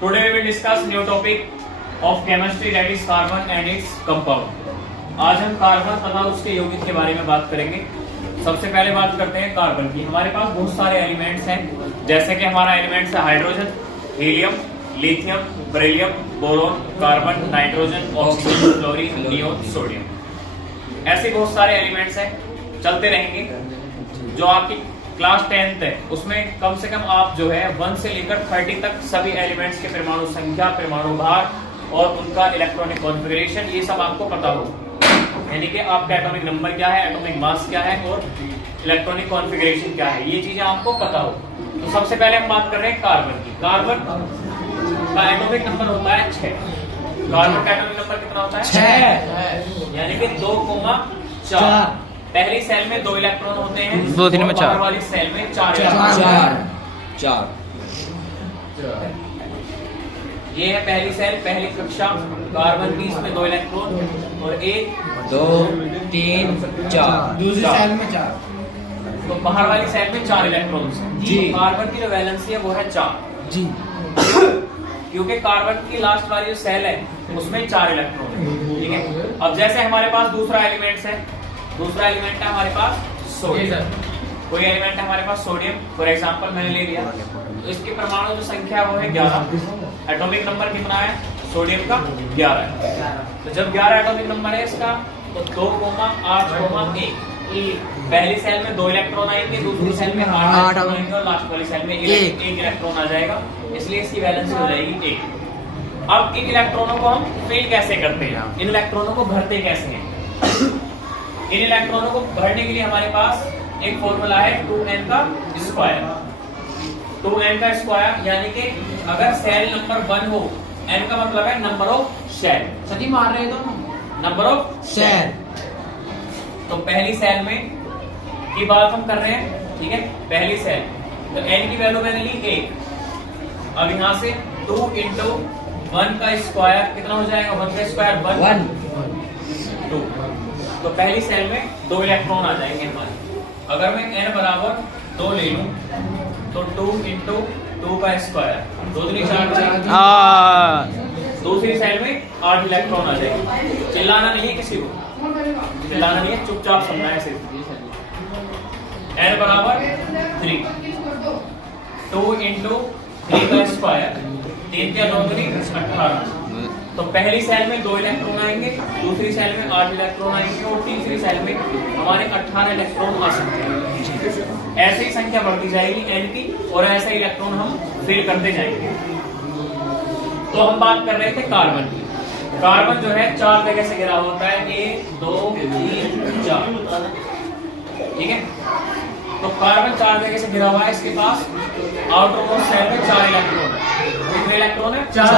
Today we will discuss new topic of chemistry, that is carbon and its compound। आज हम carbon तथा उसके यौगिक के बारे में बात करेंगे। सबसे पहले बात करते हैं कार्बन की। हमारे पास बहुत सारे एलिमेंट्स हैं, जैसे कि हमारा एलिमेंट्स है hydrogen, helium, lithium, beryllium, boron, carbon, nitrogen, oxygen, chlorine, neon, sodium. ऐसे बहुत सारे एलिमेंट्स हैं, चलते रहेंगे। जो आपकी क्लास 10th है उसमें कम से कम आप जो है 1 से लेकर 30 तक सभी एलिमेंट्स के परमाणु संख्या, परमाणु भार और उनका इलेक्ट्रॉनिक कॉन्फ़िगरेशन ये सब आपको पता हो, यानी कि आपका एटॉमिक नंबर क्या है, एटॉमिक मास क्या है और इलेक्ट्रॉनिक कॉन्फ़िगरेशन क्या है, ये चीजें आपको पता हो। तो सबसे पहले हम बात कर रहे हैं कार्बन की। कार्बन का एटॉमिक नंबर होता है 6। कार्बन का एटॉमिक नंबर कितना होता है? 6, यानी कि 2,4। पहली सेल में 2 इलेक्ट्रॉन होते हैं, 2-3 में 4 वाली सेल में 4 4। ये है पहली सेल, पहली कक्षा कार्बन की। इसमें 2 इलेक्ट्रॉन और 1 2 3 4। दूसरी सेल में 4। तो बाहर वाली सेल में 4 इलेक्ट्रॉन जी। कार्बन की जो वैलेंसी है वो है 4 जी, क्योंकि कार्बन की लास्ट वाली जो सेल है उसमें 4 इलेक्ट्रॉन है। ठीक है, अब जैसे हमारे पास दूसरा एलिमेंट है, दूसरा एलिमेंट है हमारे पास सोडियम। कोई एलिमेंट है हमारे पास सोडियम, फॉर एग्जांपल मैंने ले लिया, तो इसकी परमाणु जो संख्या वो है 11। एटॉमिक नंबर कितना है सोडियम का? 11 है। तो जब 11 एटॉमिक नंबर है इसका, तो 2,8,1। पहली सेल में 2 इलेक्ट्रॉन आएंगे, दूसरी सेल में 8 आएंगे और लास्ट वाली सेल में 1 इलेक्ट्रॉन आ जाएगा, इसलिए इसकी वैलेंसी हो जाएगी 1। अब इन इलेक्ट्रॉनों को हम फिल कैसे करते हैं, इन इलेक्ट्रॉनों को भरते कैसे हैं? इन इलेक्ट्रॉनों को भरने के लिए हमारे पास एक फॉर्मूला है 2n का स्क्वायर। 2n का स्क्वायर यानी कि अगर सेल नंबर 1 हो, n का मतलब है नंबर ऑफ शेल। सही मार रहे दोनों, नंबर ऑफ शेल। तो पहली सेल में की बात हम कर रहे हैं, ठीक है, पहली सेल। तो n की वैल्यू मैंने ली 1। अब यहां से 2 × 1 का स्क्वायर कितना हो जाएगा? 1 का स्क्वायर 1 2। तो पहली सेल में 2 इलेक्ट्रॉन आ जाएंगे हमारे। अगर मैं n बराबर 2 ले लूं तो 2 × 2 का स्क्वायर 2 × 4। दूसरी सेल में 8 इलेक्ट्रॉन आ जाएंगे। चिल्लाना नहीं है किसी को, चिल्लाना नहीं है, चुपचाप सुनना है सिर्फ। n बराबर 3, 2 × 3 का स्क्वायर 3 × 9 = 18। तो पहली सेल में 2 इलेक्ट्रॉन आएंगे, दूसरी सेल में 8 इलेक्ट्रॉन आएंगे और तीसरी सेल में हमारे 18 इलेक्ट्रॉन आ सकते हैं। ऐसे ही संख्या बढ़ती जाएगी n की और ऐसे इलेक्ट्रॉन हम फिल करते जाएंगे। तो हम बात कर रहे थे कार्बन की। कार्बन जो है 4 जगह से घिरा होता है, 1 2 3 4। ठीक है, तो कार्बन 4 जगह से घिरा हुआ है। इसके पास आउटर मोस्ट सेल में 4 इलेक्ट्रॉन है। कितने इलेक्ट्रॉन है? 4।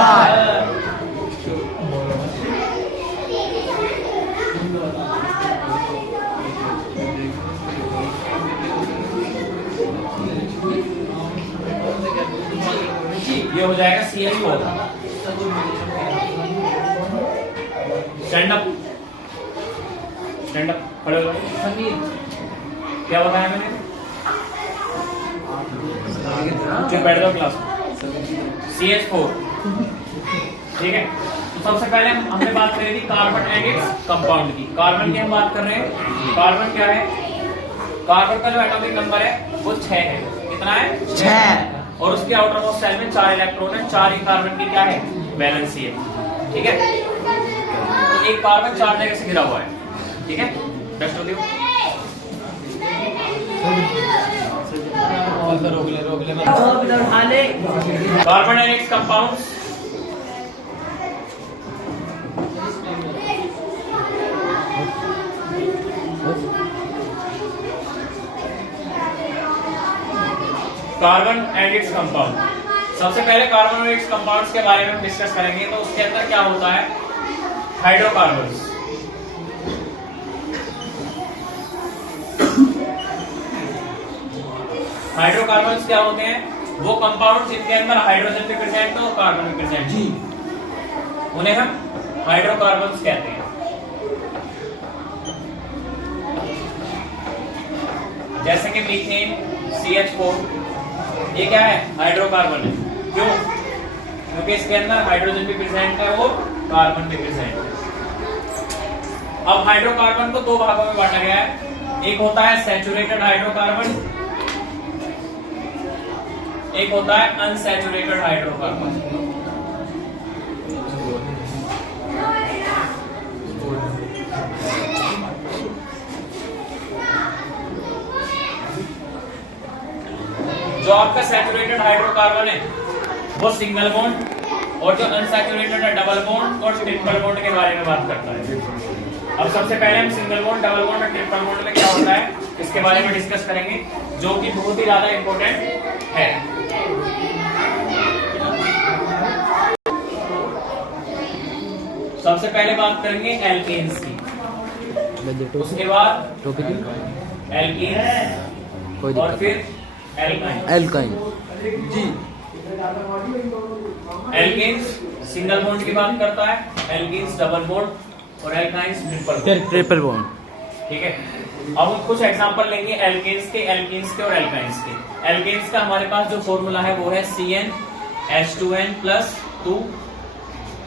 ये हो जाएगा CH4। Stand up, stand up, खड़े हो जाओ। क्या बताया मैंने? चुप बैठ जाओ क्लास में। CH4। ठीक है, तो सबसे पहले हमने बात करी थी कार्बन एंड इट्स कंपाउंड की। कार्बन की हम बात कर रहे हैं। कार्बन क्या है? कार्बन का जो एटॉमिक नंबर है वो 6 है। कितना है? 6। और उसके आउटर मोस्ट सेल में 4 इलेक्ट्रॉन है। 4 ही कार्बन की क्या है? वैलेंसी है। ठीक है, तो एक कार्बन 4 जगह से घिरा हुआ है। ठीक है, डस्ट हो दियो। Carbon and it's compounds. Carbon and its compound. सबसे पहले कार्बन और इट्स कंपाउंड्स के बारे में डिस्कस करेंगे। तो उसके अंदर क्या होता है? हाइड्रोकार्बन्स। हाइड्रोकार्बन्स क्या होते हैं? वो कंपाउंड जिनके अंदर हाइड्रोजन भी प्रेजेंट हो और कार्बन भी प्रेजेंट जी, उन्हें हम हाइड्रोकार्बन्स कहते हैं। जैसे कि मीथेन CH4, ये क्या है? हाइड्रोकार्बन है। क्यों? क्योंकि इसके अंदर हाइड्रोजन भी प्रेजेंट है और कार्बन भी प्रेजेंट है। अब हाइड्रोकार्बन को दो भागों में बांटा गया है, एक होता है सैचुरेटेड हाइड्रोकार्बन, एक होता है अनसैचुरेटेड हाइड्रोकार्बन। जो आपका सैचुरेटेड हाइड्रोकार्बन है वो सिंगल बॉन्ड, और जो अनसैचुरेटेड है डबल बॉन्ड और ट्रिपल बॉन्ड के बारे में बात करता है। अब सबसे पहले हम सिंगल बॉन्ड, डबल बॉन्ड और ट्रिपल बॉन्ड में क्या होता है इसके बारे में डिस्कस करेंगे, जो कि बहुत ही ज्यादा इंपॉर्टेंट है। सबसे पहले बात करेंगे एल्केन्स की, उसके बाद एल्कीन और फिर एल्काइन। जी एल्केन्स सिंगल बॉन्ड की बात करता है, एल्कीन्स डबल बॉन्ड और एल्काइंस ट्रिपल बॉन्ड। ठीक है, अब हम कुछ एग्जांपल लेंगे एल्केन्स के और एल्काइंस के। एल्केन्स का हमारे पास जो फॉर्मूला है वो है CnH2n+2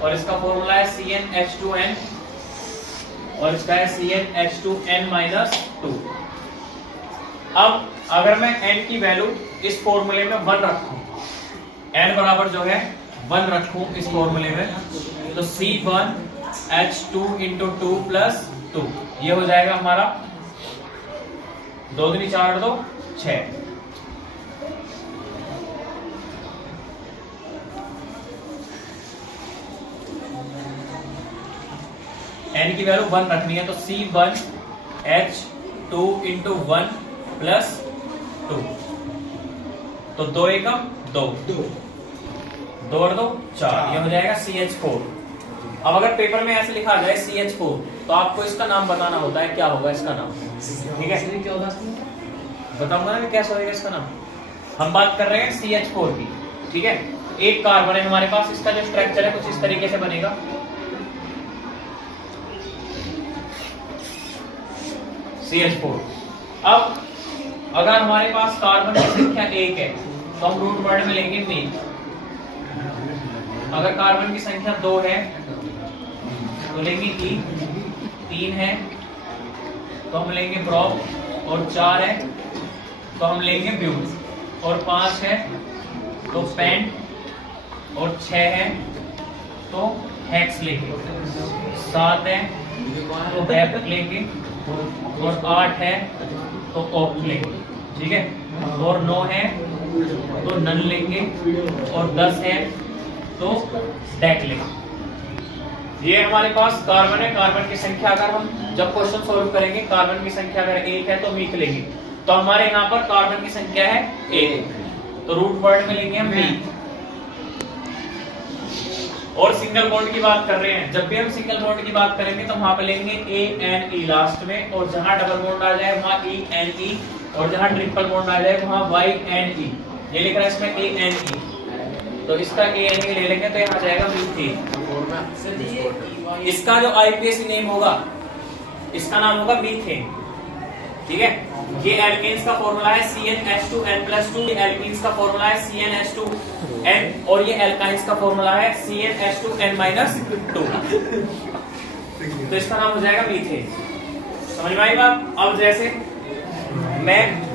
और इसका फॉर्मूला है CnH2n और इसका है CnH2n-2। अब अगर मैं n की वैल्यू इस फॉर्मूले में 1 रखूं, n बराबर जो है 1 रखूं इस फॉर्मूले में, तो C1H2 × 2 + 2 ये हो जाएगा हमारा 2 दूनी 4 2 6। n की वैल्यू 1 रखनी है, तो C1H2 × 1 + 2, तो 2 एकम 2 2 और 2 4, ये हो जाएगा CH4। अब अगर पेपर में ऐसे लिखा जाए CH4 तो आपको इसका नाम बताना होता है, क्या होगा इसका नाम। ठीक है, बताऊंगा ना कि कैसे होगा इसका नाम। हम बात कर रहे हैं CH4 की। ठीक है, एक कार्बन है हमारे पास, इसका जो स्ट्रक्चर है कुछ इस तरीके से बनेगा। CH4। अब अगर हमारे पास कार्बन की संख्या 1 है तो हम रूट वर्ड में लेंगे मीथ। अगर कार्बन की संख्या 2 है तो लेंगे ई, 3 है तो हम लेंगे ब्रोम, और 4 है तो हम लेंगे ब्यूट, और 5 है तो पेंट, और 6 है तो हेक्स लेंगे, 7 है तो हेप लेंगे, और 8 है तो ऑक्ट लेंगे। ठीक है, और 9 है तो नन लेंगे, और 10 है तो डेक लेंगे। ये हमारे पास कार्बन है। कार्बन की संख्या अगर हम जब क्वेश्चन सॉल्व करेंगे, कार्बन की संख्या अगर 1 है तो मीथ लेंगे, तो हमारे यहाँ पर कार्बन की संख्या है 1, तो रूट वर्ड में लेंगे हम मीथ। और सिंगल बॉन्ड की बात कर रहे हैं, जब भी हम सिंगल बॉन्ड की बात करेंगे तो वहां पे लेंगे ANE लास्ट में, और जहां डबल बॉन्ड आ जाए वहां ENE, और जहां ट्रिपल बॉन्ड आ जाए वहां YNE। ये लिख रहा है इसमें ANE, तो इसका ANE ले लेंगे तो यहाँ जाएगा मीथेन। इसका जो IUPAC नेम होगा, इसका नाम होगा मीथेन। ठीक है, ये एल्केन्स का फॉर्मूला है CnH2n+2, ये एल्कीन्स का फॉर्मूला है CnH2n, और ये एल्काइंस का फॉर्मूला है CnH2n-2। तो इसका नाम हो जाएगा मीथेन। समझ में आई बात। अब जैसे मैं